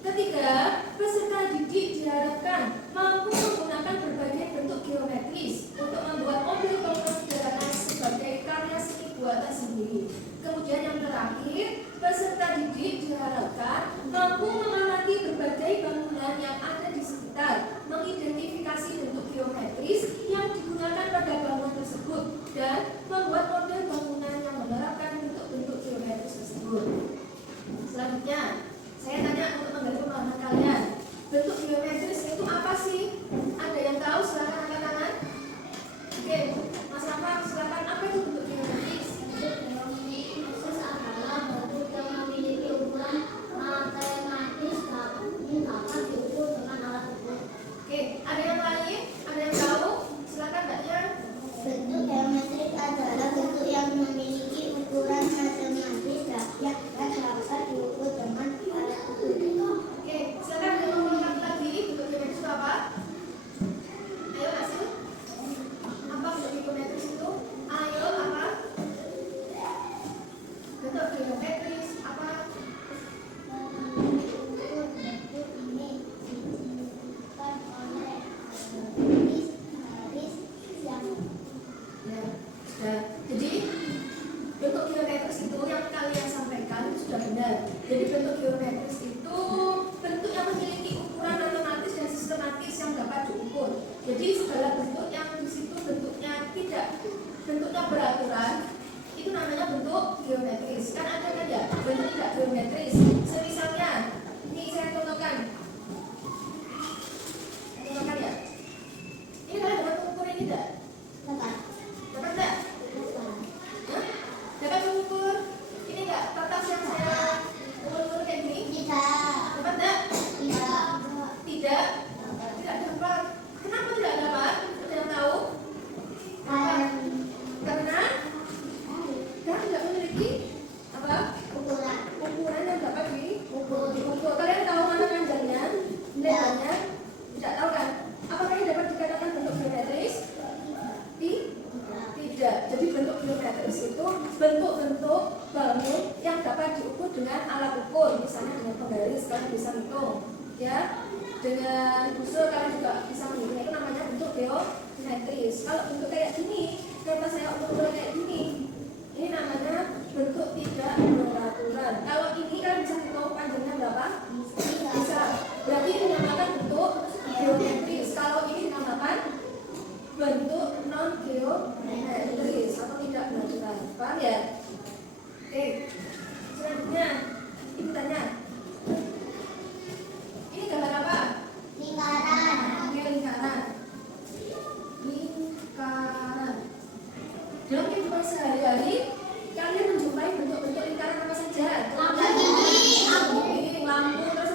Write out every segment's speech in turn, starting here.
Ketiga, peserta didik diharapkan mampu menggunakan berbagai bentuk geometris untuk membuat model bangunan sederhana sebagai karya seni buatan sendiri. Kemudian yang terakhir, peserta didik diharapkan mampu mengamati berbagai bangunan yang ada di sekitar, mengidentifikasi bentuk geometris yang digunakan pada bangunan tersebut, dan membuat model bangunan yang menerapkan bentuk-bentuk geometris tersebut. Selanjutnya, saya tanya untuk menggali pemahaman kalian. Bentuk geometris itu apa sih? Ada yang tahu? Silakan angkat tangan. Oke, Mas Rafa, silakan. Apa itu bentuk geometris? Geometris adalah bentuk yang memiliki ukuran matematis dapat diukur dengan alat ukur. Oke, ada yang lain? Ada yang tahu? Silakan Mbak Tia. Bentuk geometris adalah bentuk yang memiliki ukuran matematis yang dapat diukur dengan alat ukur. Oke, silakan ngomong lagi. Bentuk geometris itu apa? Ayo Asil. Apa bentuk geometris itu? Ayo apa? Bentuk geometris apa? Ya, sudah. Jadi bentuk geometris itu yang kalian sampaikan sudah benar. Jadi bentuk geometris itu bentuk yang memiliki ukuran matematis dan sistematis yang dapat diukur. Jadi segala bentuk yang di situ bentuknya beraturan itu namanya bentuk geometris. Kan ada kan ya bentuk tidak geometris. Semisalnya, ini saya contohkan. Ya. Ini kalian dapat mengukur ini tidak? Dapat enggak? Dapat mengukur ini enggak? Kertas yang saya ukur kayak gini? Dapat enggak? Tidak dapat. Kenapa tidak dapat? Ada yang tahu? Karena tidak memiliki apa? Ukuran yang dapat diukur. Kalian tahu mana panjangnya? Lebarnya? Tidak tahu kan? Apakah ini dapat dikatakan bentuk geometris? Tidak. Jadi bentuk geometris itu bentuk-bentuk bangun yang dapat diukur dengan alat ukur, misalnya dengan penggaris kalian bisa hitung, ya. Dengan busur kalian juga bisa menghitung. Itu namanya bentuk geometris. Kalau bentuk kayak gini, karena saya ukur kayak gini, ini namanya bentuk tidak beraturan. Kalau ini kalian bisa hitung panjangnya berapa? Bisa. Berarti ini dinamakan bentuk geometris. Kalau ini dinamakan bentuk non geometris atau tidak beraturan. Paham ya? Oke. Selanjutnya, ibu tanya. Ini gambar apa? Lingkaran. Oke, lingkaran. Dalam kehidupan sehari-hari, kalian menjumpai bentuk-bentuk lingkaran apa saja? Lampu, terus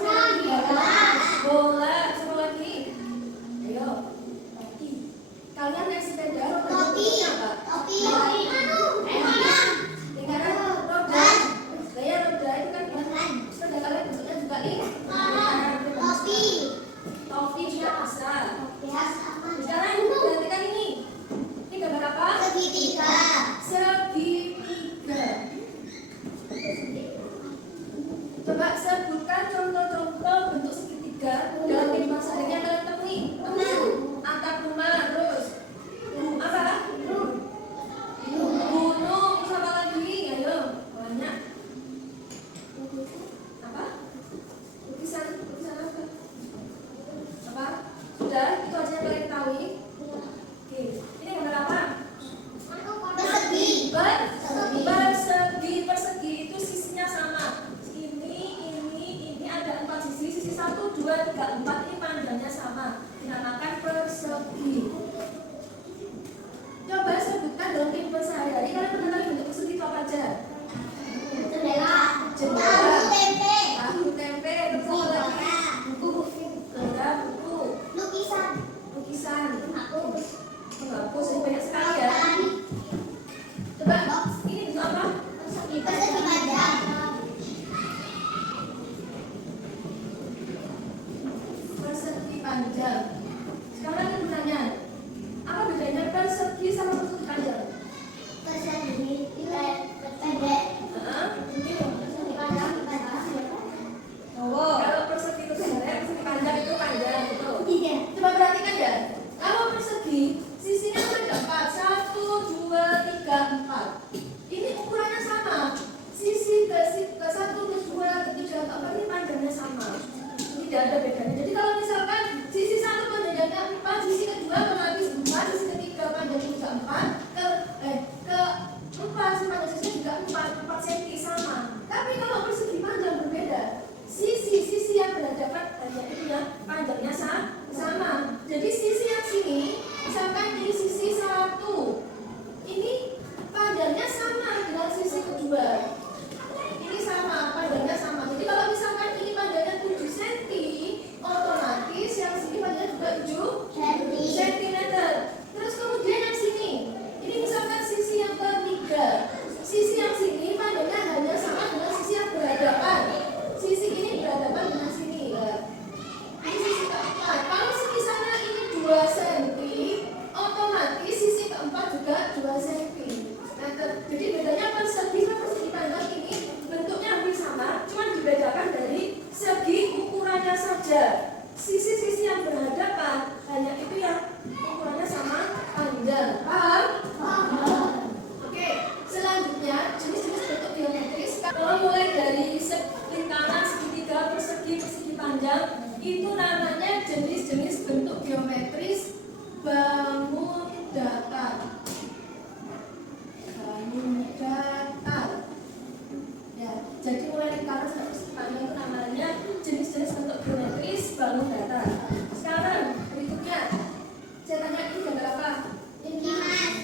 bola, semua lagi. Ayo. Kalian naik sepeda, bentuknya apa? Lingkaran roda. Gaya roda itu kan sepeda kalian bentuknya juga lingkaran. Topi juga bisa. Sekarang perhatikan ini. Ini gambar apa? Segitiga. Coba sebutkan contoh-contoh bentuk segitiga dalam kehidupan sehari-hari yang kalian temui. Atap rumah, terus apa? Gunung, sama lagi. Ayo, banyak. Apa? Lukisan apa? Apa? Sudah, itu aja yang kalian ketahui. Oke, ini gambar apa? Persegi itu sisinya sama. Ini ada 4 sisi. Sisi 1, 2, 3, 4 ini panjangnya sama. Dinamakan persegi. Coba sebutkan dalam kehidupan sehari-hari kalian mengenal bentuk persegi itu apa aja? Jendela, tahu tempe, terus apa lagi? Buku, lukisan, menghapus, ini banyak sekali ya. Coba, ini bentuk apa? Persegi panjang. Sekarang kita bertanya, apa bedanya persegi sama persegi panjang? Kalau persegi bangun datar. Sekarang berikutnya saya tanya ini gambar apa? Limas.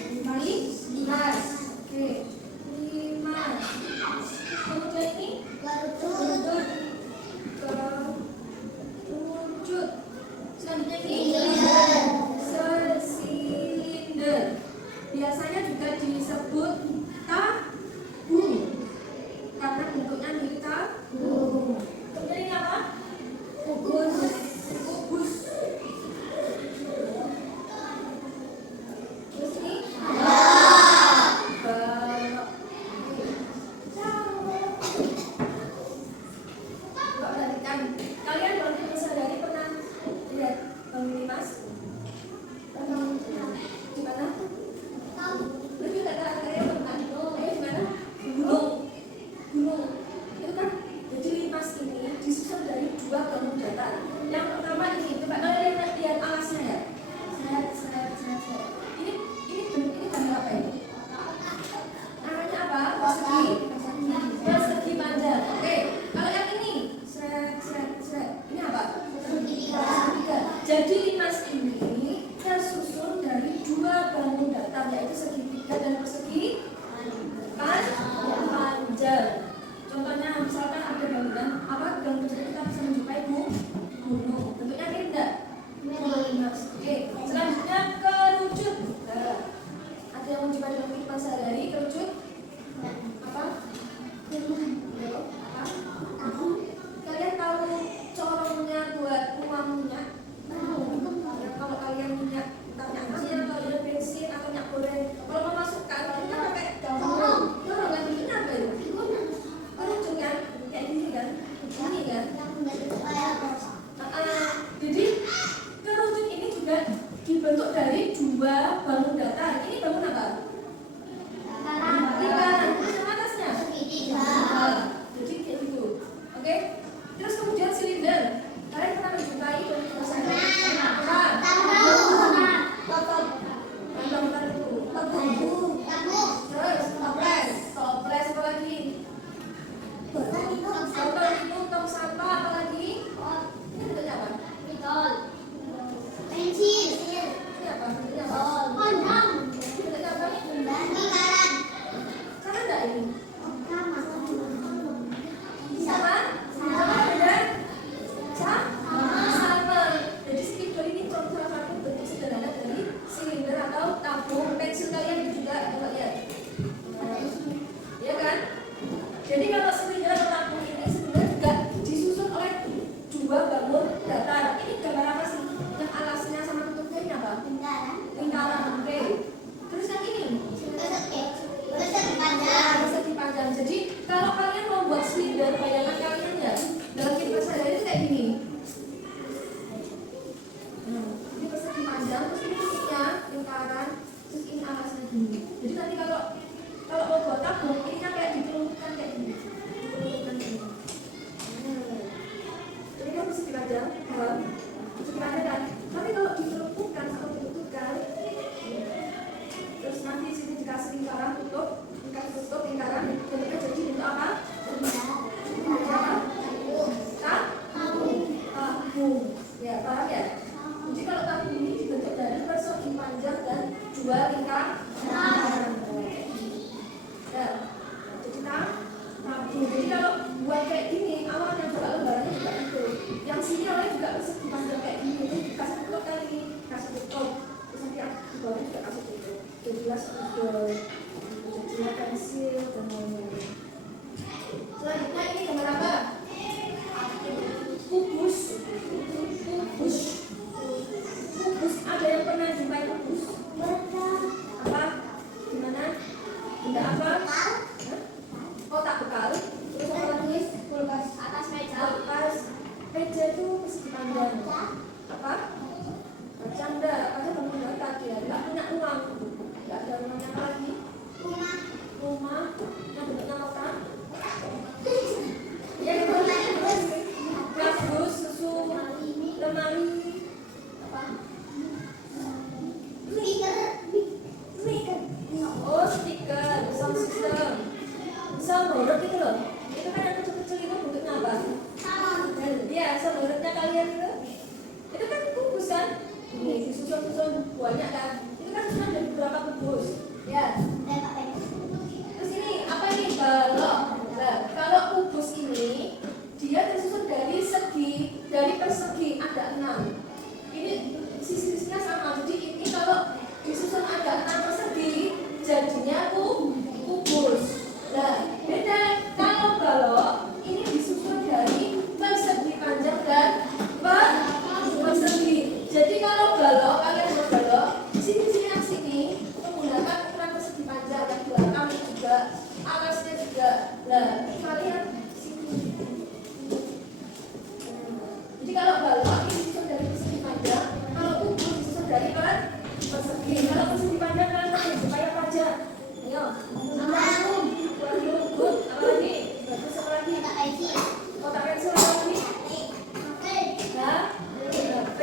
Oke. Limas. Kemudian ini kerucut. Selanjutnya ini sesilinדר. Biasanya juga disebut tabung karena bentuknya mirip tabung. Kemudian ini apa? Kubus. Terus ini balok. Coba perhatikan. Kalian waktu sehari-hari pernah lihat bangun limas? Di mana? Lebih nggak tahu kalian pernah? Di mana? Gunung. Itu kan jadi limas ini disusun dari dua bangun datar. Yang pertama ini, coba kalian lihat alasnya ya. Set. Ini gambar apa ini? Namanya apa? Persegi panjang. Oke. Kalau yang ini, set. Ini apa? Segitiga. Jadi limas ini tersusun dari dua bangun datar, yaitu segitiga dan persegi panjang. Contohnya misalkan ada bangunan apa? Gang kecil kita bisa menjumpai gunung. Bentuknya mirip enggak? Limas. Oke. Selanjutnya kerucut. Nah, ada yang mencoba dalam kehidupan sehari-hari kerucut? Apa? Apa? Kalian tahu corongnya buat uang minyak? Kalau kalian minyak bensin atau minyak goreng, kalau memasukkan kita pakai dorong kan ini apa itu? Kerucut kan? Kayak gini kan? Ini kan? Jadi kerucut ini juga dibentuk dari dua bangun datar. Ini bangun apa? Lingkaran. Terus yang atasnya? Jadi kayak gitu. Oke. Terus kemudian silinder. Kalian pernah menjumpai bentuk apa? Bentar itu. Terus toples apa lagi? Tong sampah apa lagi? Ini bentuknya apa? Pensil. Ini apa? Bentuknya apa? Kondom. Bentuknya apa? Lingkaran. Sana enggak ini? Sama. Sama? Beda? Sama. Jadi spidol ini contoh salah satu bentuk sederhana dari silinder atau tabung. Pensil kalian itu juga coba lihat. Ya kan? Jadi kalau silinder atau tabung ini sebenarnya juga disusun oleh dua bangun datar. Ini gambar apa sih? Yang alasnya sama tutupnya ini apa? Lingkaran. Oke. Terus yang ini? Persegi panjang. Jadi kalau kalian mau buat silinder, bayangan kalian ya dalam kehidupan sehari-hari itu kayak gini. Ini persegi panjang, terus ini tutupnya lingkaran, terus ini alasnya gini. Jadi nanti kalau mau buat tabung, ini kan kayak ditelungkukan kayak gini. Ini kan persegi panjang, paham? Persegi panjang kan. Tapi kalau ditelungkukan atau ditutupkan, terus nanti sini dikasih lingkaran tutup lingkaran, bentuknya jadi bentuk apa? Tabung. Ya, paham ya? Jadi kalau tabung ini dibentuk dari persegi panjang dan dua lingkaran. Ya, jadi tabung. Jadi kalau buat kayak gini, awalnya juga lembarannya juga itu. Yang sini awalnya juga persegi panjang kayak gini, itu dikasih tutup kali, kasih tutup. Terus nanti di bawahnya juga kasih tutup. Jadi gelas udah. Jadinya pensil dan lain-lain. Selanjutnya ini gambar apa? Kubus. Ada yang pernah jumpai kubus? Apa? Gimana? Benda apa? Kotak bekal. Terus apa lagi? Kulkas. Atas meja. Kulkas. Meja itu persegi panjang. Apa? Bercanda. Ada bangun datar dia. Nggak punya uang. Nggak ada uangnya apa lagi? Rumah yang bentuknya kotak. Ya, kardus, susu, lemari, apa? Oh, stiker, sound system. Soundboard itu loh. Itu kan yang kecil-kecil itu bentuknya apa? Iya, soundboardnya kalian itu banyak kan? Itu kan sudah ada beberapa kubus. Ya. Terus ini apa ini balok? Nah, kalau kubus ini dia tersusun dari persegi ada 6. Ini sisi-sisinya sama. Jadi ini kalau disusun ada 6 persegi jadinya kubus. Nah, beda kalau balok ini disusun dari persegi panjang dan persegi. Jadi kalau balok kalian buat balok, sisi-sisi yang sini menggunakan ukuran persegi panjang dan belakang juga, alasnya juga. Nah, kalian sini. Jadi kalau balok ini disusun dari persegi panjang, kalau kubus disusun dari persegi. Kalau persegi panjang kalian supaya panjang. Ayo. Good. Apa lagi? Bagus apa lagi? Kotak pensil apa lagi? Nah, HP.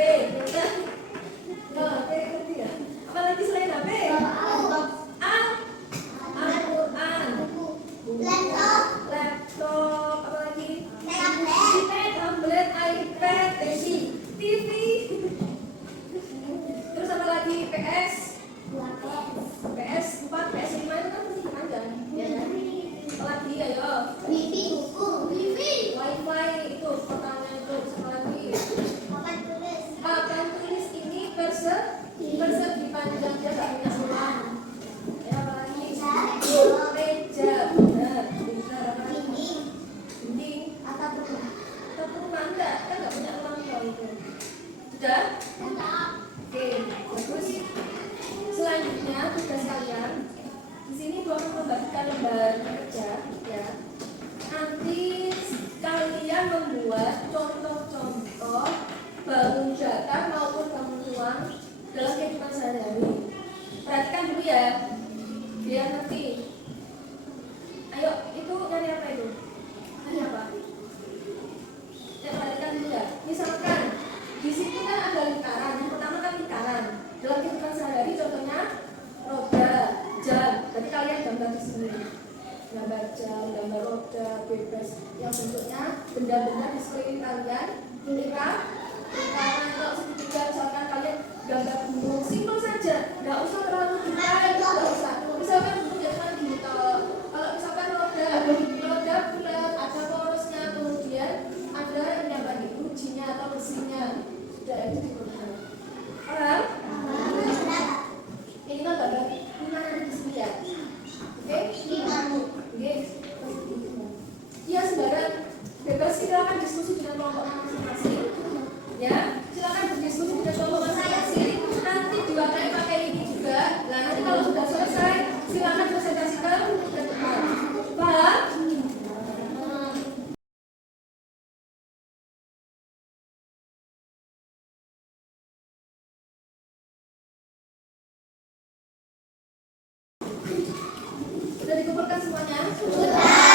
Nah, HP ngerti ya? Apa lagi selain HP? Al-Quran. Laptop. Apa lagi? Tablet, iPad, TV. Terus apa lagi? PS 4, PS 5 itu kan masih panjang. Ya kan? Apa lagi? Ayo. Wifi itu kotaknya itu. Apa lagi? Papan tulis ini persegi panjang dia nggak punya selang. Ya apa lagi? Meja. Benar. Apa lagi? Dinding. Atap rumah enggak? Kan nggak punya selang kalau itu. Sudah? Oke, bagus. Selanjutnya tugas kalian di sini gua akan membagikan lembar kerja ya. Nanti kalian membuat contoh-contoh bangun datar maupun bangun ruang dalam kehidupan sehari-hari. Perhatikan dulu ya, biar ngerti. Ayo, itu dari apa itu? Dari apa? Ya, perhatikan dulu ya. Misalkan di sini kan ada lingkaran. Yang pertama kan lingkaran. Dalam kehidupan sehari-hari contohnya roda, jam. Jadi kalian gambar di sini. Gambar jam, gambar roda, bebas. Yang bentuknya benda-benda di sekeliling kalian. Lingkaran kalau segitiga misalkan kalian gambar gunung, simpel saja. Nggak usah terlalu detail, nggak usah. Misalkan gunung cuma gini toh. Kalau misalkan roda bulat, ada porosnya, kemudian ada ini apa nih, ujinya atau besinya. Sudah itu dikurang. Paham? Ini kan gambar lima ada di sini ya. Oke? Oke. Ya sembarang bebas, silakan diskusi dengan kelompok masing-masing. Ya, silakan berdiskusi dengan kelompok masing-masing. Nanti diwarnai pakai ini juga. Nah, nanti kalau sudah selesai, silakan presentasikan ke depan. Paham? Sudah dikumpulkan semuanya? Sudah.